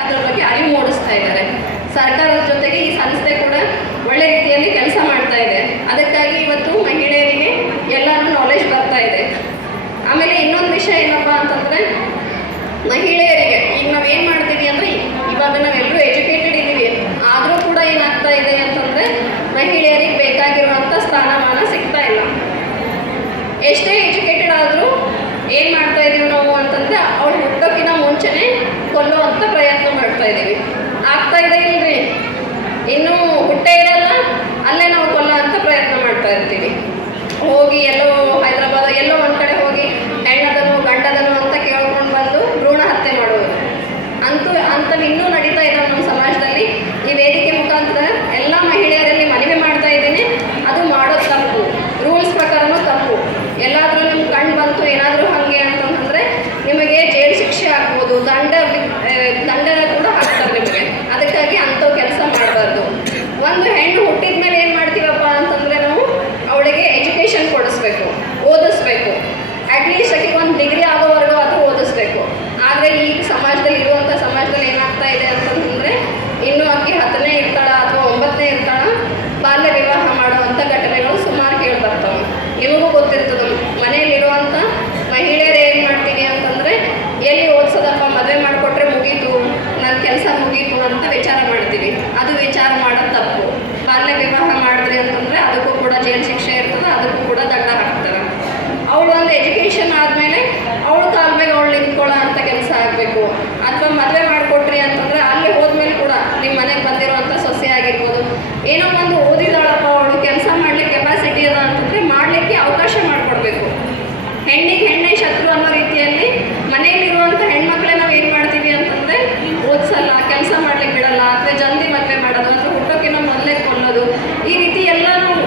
ಅದರ ಬಗ್ಗೆ ಅರಿವು ಮೂಡಿಸ್ತಾ ಇದ್ದಾರೆ. ಸರ್ಕಾರದ ಜೊತೆಗೆ ಈ ಸಂಸ್ಥೆ ಕೂಡ ಒಳ್ಳೆ ರೀತಿಯಲ್ಲಿ ಕೆಲಸ ಮಾಡ್ತಾ ಇದೆ. ಅದಕ್ಕಾಗಿ ಇವತ್ತು ಮಹಿಳೆಯರಿಗೆ ಎಲ್ಲಾನು ನಾಲೆಜ್ ಬರ್ತಾ ಇದೆ. ಆಮೇಲೆ ಇನ್ನೊಂದು ವಿಷಯ ಏನಪ್ಪ ಅಂತಂದರೆ, ಮಹಿಳೆಯರಿಗೆ ಈಗ ನಾವು ಏನು ಮಾಡ್ತೀವಿ ಅಂದರೆ, ಇವಾಗ ನಾವೆಲ್ಲರೂ ಎಜುಕೇಟೆಡ್ ಇದ್ದೀವಿ, ಆದರೂ ಕೂಡ ಏನಾಗ್ತಾ ಇದೆ ಅಂತಂದರೆ ಮಹಿಳೆಯರಿಗೆ ಬೇಕಾಗಿರುವಂಥ ಸ್ಥಾನಮಾನ ಸಿಗ್ತಾ ಇಲ್ಲ. ಎಷ್ಟೇ ಎಜುಕೇಟೆಡ್ ಆದರೂ ಏನು ಮಾಡ್ತಾ ಇದ್ದೀವಿ ನಾವು ಅಂತಂದರೆ, ಅವ್ರು ಹುಟ್ಟೋಕ್ಕಿಂತ ಮುಂಚೆನೇ ಕೊಲ್ಲುವಂಥ ಪ್ರಯತ್ನ ಮಾಡ್ತಾ ಇದ್ದೀವಿ. ಆಗ್ತಾ ಇದೆ ಇಲ್ರಿ? ಇನ್ನೂ ಹುಟ್ಟೇ ಇರಲ್ಲ, ಅಲ್ಲೇ ನಾವು ಕೊಲ್ಲೋ ಅಂತ ಪ್ರಯತ್ನ ಮಾಡ್ತಾ ಇರ್ತೀವಿ. ಹೋಗಿ ಎಲ್ಲೋ ಹೈದರಾಬಾದ್ ಎಲ್ಲೋ ಒಂದು ಕಡೆ ಹೋಗಿ ಹೆಣ್ಣದನು ಗಂಡದನು ಅಂತ ಕೇಳ್ಕೊಂಡು ಬಂದು ಭ್ರೂಣ ಹತ್ಯೆ ಮಾಡುವುದು ಅಂತೂ ಇನ್ನೂ ನಡೀತಾ ಇದ್ದಾವೆ ನಮ್ಮ ಸಮಾಜದಲ್ಲಿ. ಈ ವೇದಿಕೆ ಮುಖಾಂತರ ಎಲ್ಲ ಮಹಿಳೆಯರಲ್ಲಿ ಮನವಿ ಮಾಡ್ತಾ ಇದ್ದೀನಿ, ಅದು ಮಾಡೋದು ತಪ್ಪು, ರೂಲ್ಸ್ ಪ್ರಕಾರನೂ ತಪ್ಪು. ಎಲ್ಲಾದರೂ ನಿಮ್ಗೆ ಕಂಡು ಬಂತು ಏನಾದರೂ ಹಾಗೆ ಅಂತಂದರೆ ನಿಮಗೆ ಜೈಲು ಶಿಕ್ಷೆ ಆಗ್ಬೋದು, ದಂಡ ಕೂಡ ಹಾಕ್ತಾರೆ ನಿಮಗೆ. ಅದಕ್ಕಾಗಿ ಅಂಥವು ಕೆಲಸ ಮಾಡಬಾರ್ದು. ಒಂದು ಹೆಣ್ಣು ಹುಟ್ಟಿದ ಮೇಲೆ ಏನು ಮಾಡ್ತೀವಪ್ಪ ಅಂತಂದರೆ, ನಾವು ಅವಳಿಗೆ ಎಜುಕೇಷನ್ ಕೊಡಿಸ್ಬೇಕು, ಓದಿಸ್ಬೇಕು. ಅಟ್ಲೀಸ್ಟ್ ಆಕೆ ಒಂದು ಡಿಗ್ರಿ ಆಗೋವರೆಗೂ ಅದು ಓದಿಸ್ಬೇಕು. ಆದರೆ ಈಗ ಸಮಾಜದಲ್ಲಿ ಏನಾಗ್ತಾ ಇದೆ ಅಂತಂದರೆ, ಇನ್ನೂ ಆಕೆ 10ನೇ ಇರ್ತಾಳ ಅಥವಾ 9ನೇ ಇರ್ತಾಳ, ಬಾಲ್ಯ ವಿವಾಹ ಮಾಡುವಂಥ ಘಟನೆಗಳು ಸುಮಾರು ಕೇಳ್ಬರ್ತಾವೆ. ನಿಮಗೂ ಗೊತ್ತಿರ್ತದೆ, ಮನೆಯಲ್ಲಿರುವಂಥ ಮಹಿಳೆಯರು ಏನು ಮಾಡ್ತೀವಿ ಅಂತಂದರೆ, ಎಲ್ಲಿ ಓದಿಸೋದಪ್ಪ, ಮದುವೆ ಮಾಡಿಕೊಟ್ರೆ ಮುಗೀತು, ನನ್ನ ಕೆಲಸ ಮುಗೀತು ಅಂತ ವಿಚಾರ ಮಾಡ್ತೀವಿ. ಅದು ವಿಚಾರ ಮಾಡೋದು ತಪ್ಪು. ಬಾಲ್ಯ ವಿವಾಹ ಮಾಡಿದ್ರಿ ಅಂತಂದರೆ ಅದಕ್ಕೂ ಕೂಡ ಜೈಲು ಶಿಕ್ಷೆ ಇರ್ತದೆ, ಅದಕ್ಕೂ ಕೂಡ ದಂಡ ಹಾಕ್ತಾರೆ. ಅವಳು ಒಂದು ಎಜುಕೇಷನ್ ಆದಮೇಲೆ ಅವಳು ಕಾಲ ಮೇಲೆ ಅವಳು ನಿಂತ್ಕೊಳ್ಳೋ ಅಂಥ ಕೆಲಸ ಆಗಬೇಕು. ಅಥವಾ ಮದುವೆ ಮಾಡಿಕೊಟ್ರಿ ಅಂತಂದರೆ ಅಲ್ಲಿ ಹೋದ್ಮೇಲೆ ಕೂಡ ನಿಮ್ಮ ಮನೆಗೆ ಬಂದಿರುವಂಥ ಸೊಸೆ ಆಗಿರ್ಬೋದು, ಏನೋ ಒಂದು ಓದಿದಾಳಪ್ಪ, ಅವಳು ಕೆಲಸ ಮಾಡಲಿಕ್ಕೆ ಕೆಪಾಸಿಟಿ ಅದ ಅಂತಂದರೆ ಮಾಡಲಿಕ್ಕೆ ಅವಕಾಶ ಮಾಡಿಕೊಡ್ಬೇಕು. ಹೆಣ್ಣಿಗೆ ಹೆಣ್ಣೆ ಶತ್ರು ಅನ್ನೋ ರೀತಿಯಲ್ಲಿ ಮನೆಯಲ್ಲಿರುವಂಥ ಹೆಣ್ಮಕ್ಳೇ ನಾವು ಏನು ಮಾಡ್ತೀವಿ ಅಂತಂದರೆ, ಓದಿಸಲ್ಲ, ಕೆಲಸ ಮಾಡ್ಲಿಕ್ಕೆ ಬಿಡಲ್ಲ, ಅಥವಾ ಜಲ್ದಿ ಮದುವೆ ಮಾಡೋದು, ಅಥವಾ ಹುಟ್ಟೋಕ್ಕಿಂತ ಮೊದಲೇ ಕೊಲ್ಲೋದು, ಈ ರೀತಿ ಎಲ್ಲ ನಾವು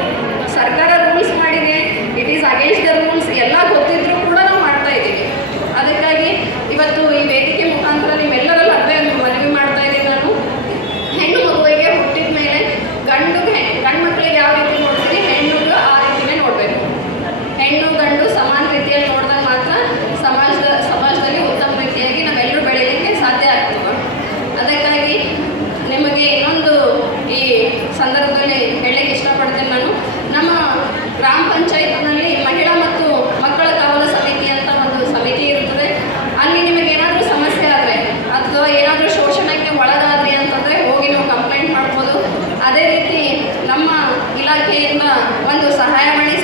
ಸರ್ಕಾರ ರೂಲ್ಸ್ ಮಾಡಿದೆ. It is against the rules. ಎಲ್ಲ ಗೊತ್ತಿದ್ರೂ ಕೂಡ ನಾವು ಮಾಡ್ತಾ ಇದ್ದೀವಿ. ಅದಕ್ಕಾಗಿ ಇವತ್ತು ಈ ವೇದಿಕೆ ಮುಖಾಂತರ ನಿಮ್ಮೆಲ್ಲರಲ್ಲೂ ಅದೇ ಮನವಿ ಮಾಡ್ತಾ ಇದ್ದೀನಿ ನಾನು. ಹೆಣ್ಣು ಮಗುವಿಗೆ ಹುಟ್ಟಿದ ಮೇಲೆ ಗಂಡು ಮಕ್ಕಳಿಗೆ ಯಾವ ರೀತಿ ನೋಡ್ತೀವಿ, ಹೆಣ್ಣುಗೂ ಆ ರೀತಿಯೇ ನೋಡಬೇಕು. ಹೆಣ್ಣು ಗಂಡು ಸಮಾನ ರೀತಿಯಲ್ಲಿ ನೋಡಿದಾಗ ಮಾತ್ರ ಸಮಾಜದಲ್ಲಿ ಉತ್ತಮ ರೀತಿಯಾಗಿ ನಾವೆಲ್ಲರೂ ಬೆಳೀಲಿಕ್ಕೆ ಸಾಧ್ಯ ಆಗ್ತದೆ. ಅದಕ್ಕಾಗಿ ನಿಮಗೆ ಇನ್ನೊಂದು ಈ ಸಂದರ್ಭದಲ್ಲಿ ಹೇಳಲಿಕ್ಕೆ ಇಷ್ಟಪಡ್ತೇನೆ ನಾನು. ನಮ್ಮ ಗ್ರಾಮ ಪಂಚಾಯತ್ನಲ್ಲಿ ಮಹಿಳಾ ಮತ್ತು ಮಕ್ಕಳ ಕಾವಲು ಸಮಿತಿ ಅಂತ ಒಂದು ಸಮಿತಿ ಇರುತ್ತದೆ. ಅಲ್ಲಿ ನಿಮಗೆ ಏನಾದರೂ ಸಮಸ್ಯೆ ಆದರೆ ಅಥವಾ ಏನಾದರೂ ಶೋಷಣೆಗೆ ಒಳಗಾದ್ರಿ ಅಂತಂದರೆ ಹೋಗಿ ನೀವು ಕಂಪ್ಲೇಂಟ್ ಮಾಡ್ಬೋದು. ಅದೇ ರೀತಿ ನಮ್ಮ ಇಲಾಖೆಯಿಂದ ಒಂದು ಸಹಾಯವಾಣಿ